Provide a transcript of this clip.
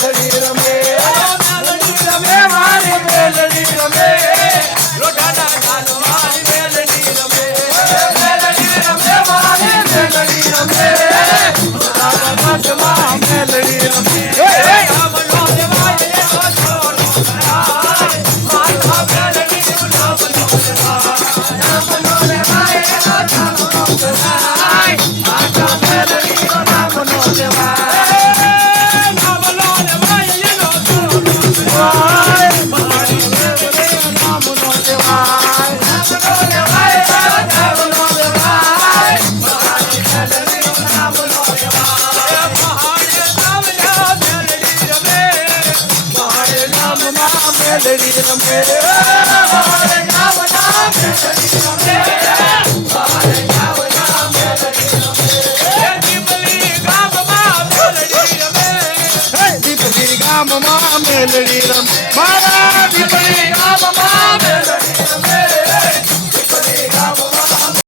મેલડી રમે મારી મેલડી રમે લોઢાના ગાલ મારી મેલડી રમે મેલડી રમે મારી મેલડી રમે લોઢાના ગાલ મેલડી રમે આમનો દેવાય એનો છોડો કરાય મારા મેલડી આમનો દેવાય એનો છોડો કરાય મારા મેલડી આમનો દેવાય મેલડી રમે મારે નામ નામ મેલડી રમે મારે નામ નામ મેલડી રમે દીપલી ગામમાં મેલડી રમે દીપલી ગામમાં મેલડી રમે